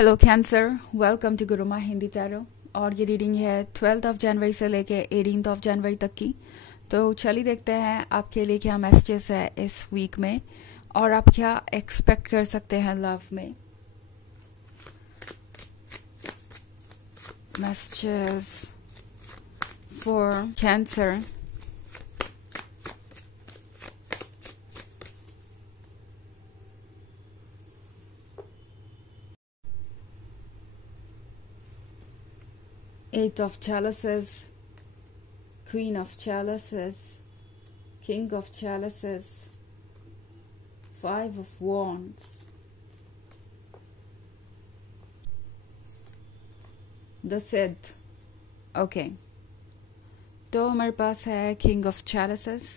Hello cancer, welcome to Guruma Hindi tarot. और ये reading है 12 जनवरी से लेके 18 जनवरी तक की। तो चलिए देखते हैं आपके लिए क्या मैसेजेस है इस वीक में और आप क्या एक्सपेक्ट कर सकते हैं लव में। Messages for cancer. Eight of Chalices, Queen of Chalices, King of Chalices, Five of Wands, The Sith. Okay. तो हमारे पास है King of Chalices.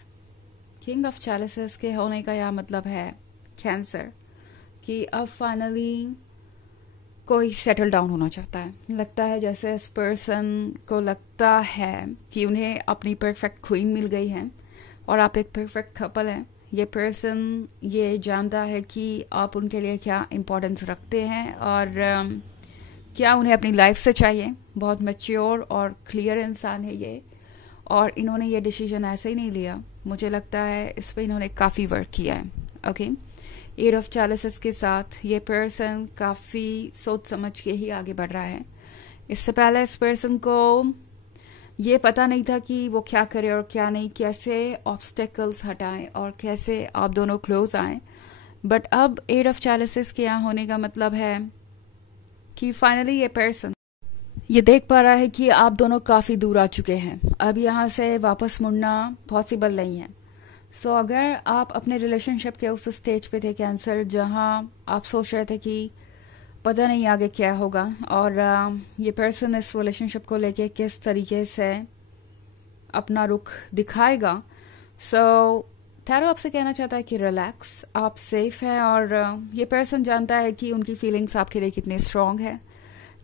King of Chalices के होने का यह मतलब है कैंसर कि अब फाइनली कोई सेटल डाउन होना चाहता है। लगता है जैसे इस पर्सन को लगता है कि उन्हें अपनी परफेक्ट क्वीन मिल गई है और आप एक परफेक्ट कपल हैं। ये पर्सन ये जानता है कि आप उनके लिए क्या इम्पोर्टेंस रखते हैं और क्या उन्हें अपनी लाइफ से चाहिए। बहुत मैच्योर और क्लियर इंसान है ये, और इन्होंने ये डिसीजन ऐसे ही नहीं लिया। मुझे लगता है इस पर इन्होंने काफ़ी वर्क किया है। ओके, एट ऑफ चैलिसेस के साथ ये पर्सन काफ़ी सोच समझ के ही आगे बढ़ रहा है। इससे पहले इस पर्सन को ये पता नहीं था कि वो क्या करे और क्या नहीं, कैसे ऑब्स्टेकल्स हटाएं और कैसे आप दोनों क्लोज आएं। बट अब एट ऑफ चैलिसेस के यहाँ होने का मतलब है कि फाइनली ये पर्सन ये देख पा रहा है कि आप दोनों काफ़ी दूर आ चुके हैं। अब यहाँ से वापस मुड़ना पॉसिबल नहीं है। सो अगर आप अपने रिलेशनशिप के उस स्टेज पे थे कैंसर जहाँ आप सोच रहे थे कि पता नहीं आगे क्या होगा और ये पर्सन इस रिलेशनशिप को लेके किस तरीके से अपना रुख दिखाएगा, सो टैरो आपसे कहना चाहता है कि रिलैक्स, आप सेफ हैं और ये पर्सन जानता है कि उनकी फीलिंग्स आपके लिए कितनी स्ट्रांग है।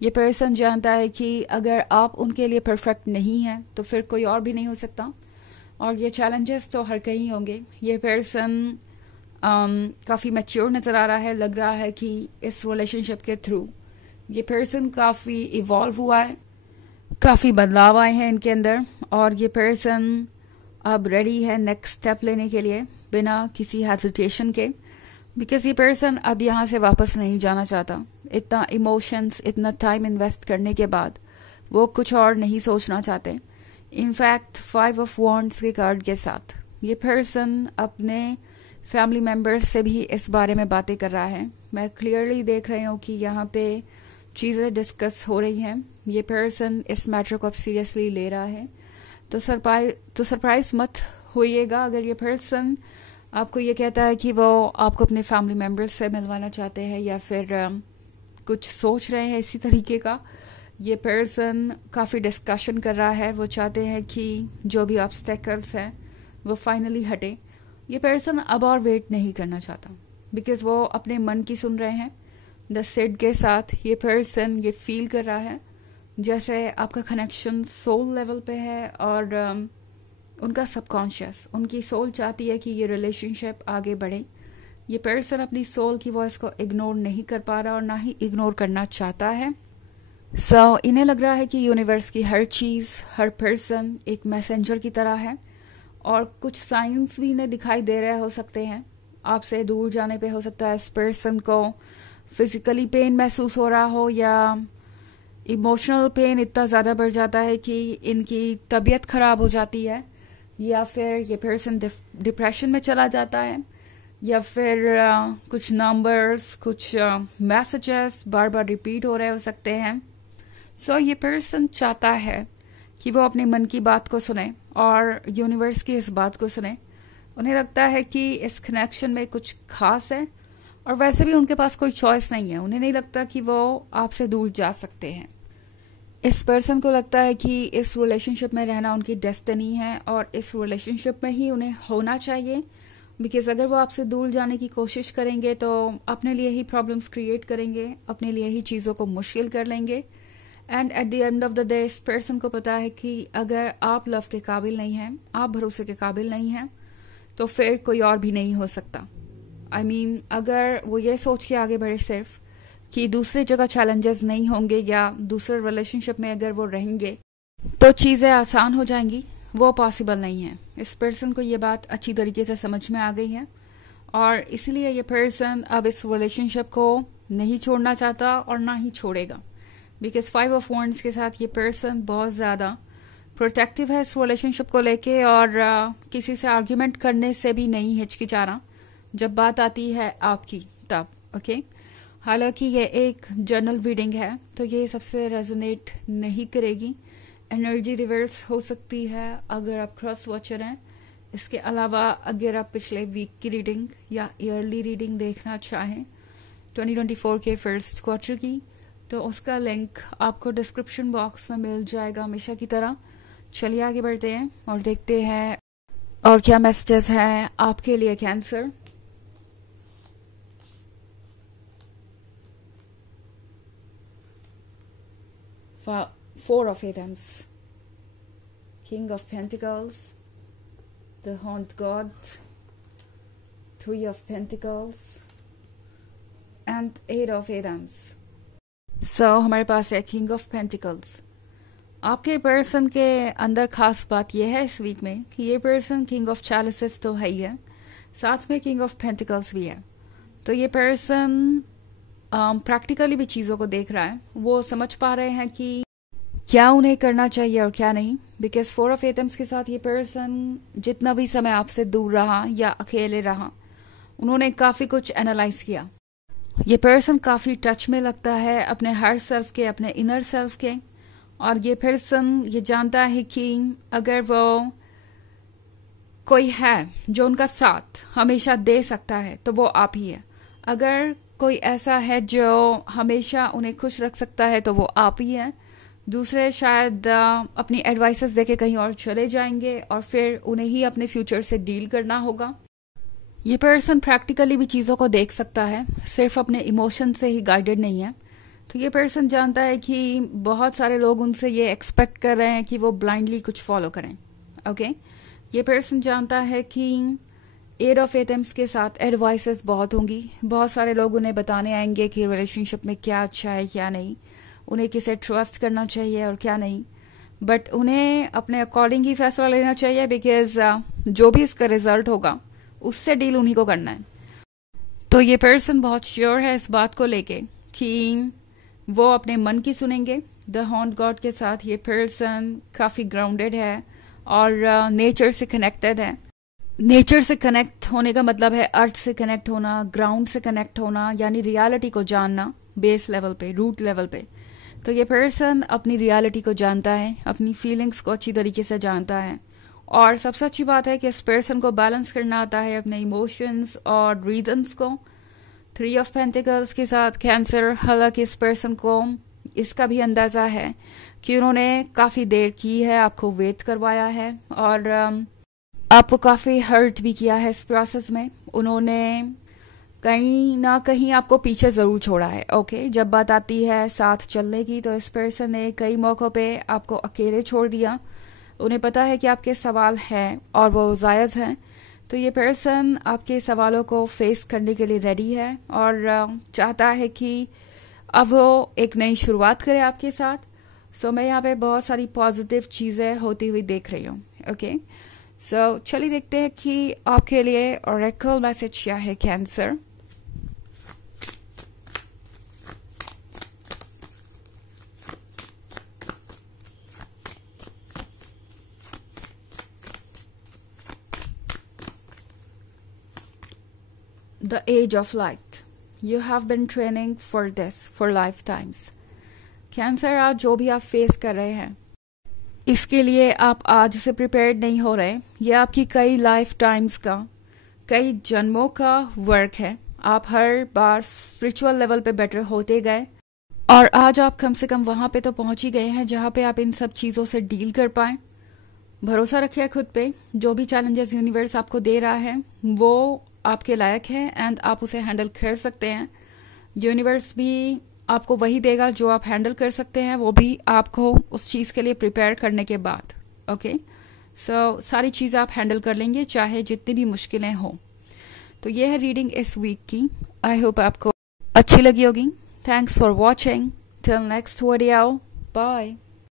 ये पर्सन जानता है कि अगर आप उनके लिए परफेक्ट नहीं हैं तो फिर कोई और भी नहीं हो सकता, और ये चैलेंजेस तो हर कहीं होंगे। ये पर्सन काफ़ी मैच्योर नज़र आ रहा है। लग रहा है कि इस रिलेशनशिप के थ्रू ये पर्सन काफ़ी इवॉल्व हुआ है, काफ़ी बदलाव आए हैं इनके अंदर, और ये पर्सन अब रेडी है नेक्स्ट स्टेप लेने के लिए बिना किसी हेजिटेशन के। बिकॉज ये पर्सन अब यहाँ से वापस नहीं जाना चाहता। इतना इमोशंस, इतना टाइम इन्वेस्ट करने के बाद वो कुछ और नहीं सोचना चाहते। इनफैक्ट फाइव ऑफ वॉन्ड्स के कार्ड के साथ ये पर्सन अपने फैमिली मेम्बर्स से भी इस बारे में बातें कर रहा है। मैं क्लियरली देख रही हूँ कि यहाँ पे चीज़ें डिस्कस हो रही हैं। ये पर्सन इस मैटर को अब सीरियसली ले रहा है। तो सरप्राइज मत होइएगा अगर ये पर्सन आपको ये कहता है कि वो आपको अपने फैमिली मेम्बर्स से मिलवाना चाहते हैं या फिर कुछ सोच रहे हैं इसी तरीके का। ये पर्सन काफ़ी डिस्कशन कर रहा है। वो चाहते हैं कि जो भी ऑब्स्टेकल्स हैं वो फाइनली हटे। ये पर्सन अब और वेट नहीं करना चाहता बिकॉज वो अपने मन की सुन रहे हैं। द सिड के साथ ये पर्सन ये फील कर रहा है जैसे आपका कनेक्शन सोल लेवल पे है और उनका सबकॉन्शियस, उनकी सोल चाहती है कि ये रिलेशनशिप आगे बढ़े। ये पर्सन अपनी सोल की वॉइस को इग्नोर नहीं कर पा रहा और ना ही इग्नोर करना चाहता है। इन्हें लग रहा है कि यूनिवर्स की हर चीज़, हर पर्सन एक मैसेंजर की तरह है और कुछ साइंस भी इन्हें दिखाई दे रहे हो सकते हैं। आपसे दूर जाने पे हो सकता है इस पर्सन को फिजिकली पेन महसूस हो रहा हो या इमोशनल पेन इतना ज़्यादा बढ़ जाता है कि इनकी तबीयत खराब हो जाती है, या फिर ये पर्सन डिप्रेशन में चला जाता है, या फिर कुछ नंबर्स, कुछ मैसेजेस बार बार रिपीट हो रहे हो सकते हैं। ये पर्सन चाहता है कि वो अपने मन की बात को सुने और यूनिवर्स की इस बात को सुने। उन्हें लगता है कि इस कनेक्शन में कुछ खास है और वैसे भी उनके पास कोई चॉइस नहीं है। उन्हें नहीं लगता कि वो आपसे दूर जा सकते हैं। इस पर्सन को लगता है कि इस रिलेशनशिप में रहना उनकी डेस्टिनी है और इस रिलेशनशिप में ही उन्हें होना चाहिए। बिकॉज अगर वो आपसे दूर जाने की कोशिश करेंगे तो अपने लिए ही प्रॉब्लम्स क्रिएट करेंगे, अपने लिए ही चीज़ों को मुश्किल कर लेंगे। And at the end of the day इस पर्सन को पता है कि अगर आप लव के काबिल नहीं हैं, आप भरोसे के काबिल नहीं हैं, तो फिर कोई और भी नहीं हो सकता। I mean, अगर वो ये सोच के आगे बढ़े सिर्फ कि दूसरे जगह चैलेंजेस नहीं होंगे या दूसरे रिलेशनशिप में अगर वो रहेंगे तो चीज़ें आसान हो जाएंगी, वो पॉसिबल नहीं है। इस पर्सन को ये बात अच्छी तरीके से समझ में आ गई है और इसीलिए ये पर्सन अब इस रिलेशनशिप को नहीं छोड़ना चाहता और ना ही छोड़ेगा। बिकॉज 5 ऑफ वॉन्ड्स के साथ ये पर्सन बहुत ज़्यादा प्रोटेक्टिव है इस रिलेशनशिप को लेके और किसी से आर्ग्यूमेंट करने से भी नहीं हिचकिचा रहा जब बात आती है आपकी तब। ओके, हालांकि ये एक जर्नल रीडिंग है तो ये सबसे रेजोनेट नहीं करेगी। एनर्जी रिवर्स हो सकती है अगर आप क्रॉस वॉचर हैं। इसके अलावा अगर आप पिछले वीक की रीडिंग या ईयरली रीडिंग देखना चाहें 2024 के फर्स्ट क्वार्टर की, तो उसका लिंक आपको डिस्क्रिप्शन बॉक्स में मिल जाएगा हमेशा की तरह। चलिए आगे बढ़ते हैं और देखते हैं और क्या मैसेजेस हैं आपके लिए cancer. Four of Items, King of Pentacles, the Horned God, 3 of Pentacles, and 8 of Items. So हमारे पास है King of Pentacles। आपके पर्सन के अंदर खास बात यह है इस वीक में कि ये पर्सन किंग ऑफ चैलिसेस तो है ही है, साथ में किंग ऑफ पेंटिकल्स भी है। तो ये पर्सन प्रैक्टिकली भी चीज़ों को देख रहा है, वो समझ पा रहे हैं कि क्या उन्हें करना चाहिए और क्या नहीं। बिकॉज 4 ऑफ एटम्स के साथ ये पर्सन जितना भी समय आपसे दूर रहा या अकेले रहा, उन्होंने काफ़ी कुछ एनालाइज किया। ये पर्सन काफ़ी टच में लगता है अपने हर सेल्फ के, अपने इनर सेल्फ के। और ये पर्सन ये जानता है कि अगर वो कोई है जो उनका साथ हमेशा दे सकता है तो वो आप ही है। अगर कोई ऐसा है जो हमेशा उन्हें खुश रख सकता है तो वो आप ही है। दूसरे शायद अपनी एडवाइसेस देके कहीं और चले जाएंगे और फिर उन्हें ही अपने फ्यूचर से डील करना होगा। ये पर्सन प्रैक्टिकली भी चीज़ों को देख सकता है, सिर्फ अपने इमोशन से ही गाइडेड नहीं है। तो ये पर्सन जानता है कि बहुत सारे लोग उनसे ये एक्सपेक्ट कर रहे हैं कि वो ब्लाइंडली कुछ फॉलो करें। ओके, ये पर्सन जानता है कि 8 ऑफ एटम्स के साथ एडवाइसेस बहुत होंगी। बहुत सारे लोग उन्हें बताने आएंगे कि रिलेशनशिप में क्या अच्छा है क्या नहीं, उन्हें किसे ट्रस्ट करना चाहिए और क्या नहीं। बट उन्हें अपने अकॉर्डिंग ही फैसला लेना चाहिए, बिकॉज जो भी इसका रिजल्ट होगा उससे डील उन्हीं को करना है। तो ये पर्सन बहुत श्योर है इस बात को लेके कि वो अपने मन की सुनेंगे। द हॉन्ट गॉड के साथ ये पर्सन काफ़ी ग्राउंडेड है और नेचर से कनेक्टेड है। नेचर से कनेक्ट होने का मतलब है अर्थ से कनेक्ट होना, ग्राउंड से कनेक्ट होना, यानी रियलिटी को जानना बेस लेवल पे, रूट लेवल पे। तो ये पर्सन अपनी रियलिटी को जानता है, अपनी फीलिंग्स को अच्छी तरीके से जानता है। और सबसे अच्छी बात है कि इस पर्सन को बैलेंस करना आता है अपने इमोशंस और रीजंस को। 3 ऑफ पेंटिकल्स के साथ कैंसर, हालांकि इस पर्सन को इसका भी अंदाजा है कि उन्होंने काफ़ी देर की है, आपको वेट करवाया है और आपको काफ़ी हर्ट भी किया है इस प्रोसेस में। उन्होंने कहीं ना कहीं आपको पीछे ज़रूर छोड़ा है। ओके, जब बात आती है साथ चलने की तो इस पर्सन ने कई मौक़ों पे आपको अकेले छोड़ दिया। उन्हें पता है कि आपके सवाल हैं और वो जायज़ हैं। तो ये पर्सन आपके सवालों को फेस करने के लिए रेडी है और चाहता है कि अब वो एक नई शुरुआत करे आपके साथ। सो मैं यहाँ पे बहुत सारी पॉजिटिव चीज़ें होती हुई देख रही हूँ। ओके, सो चलिए देखते हैं कि आपके लिए ऑरेकल मैसेज क्या है cancer. The age of light. You have been training for this for lifetimes. Cancer, आज जो भी आप फेस कर रहे हैं इसके लिए आप आज से प्रिपेयर्ड नहीं हो रहे। ये आपकी कई लाइफ टाइम्स का, कई जन्मों का वर्क है। आप हर बार स्पिरिचुअल लेवल पे बेटर होते गए और आज आप कम से कम वहां पे तो पहुंच ही गए हैं जहां पे आप इन सब चीज़ों से डील कर पाए। भरोसा रखिए खुद पे, जो भी चैलेंजेस यूनिवर्स आपको दे रहा है वो आपके लायक है एंड आप उसे हैंडल कर सकते हैं। यूनिवर्स भी आपको वही देगा जो आप हैंडल कर सकते हैं, वो भी आपको उस चीज़ के लिए प्रिपेयर करने के बाद। ओके, सो सारी चीज़ आप हैंडल कर लेंगे चाहे जितनी भी मुश्किलें हों। तो ये है रीडिंग इस वीक की। आई होप आपको अच्छी लगी होगी। Thanks for watching. Till next video. Bye.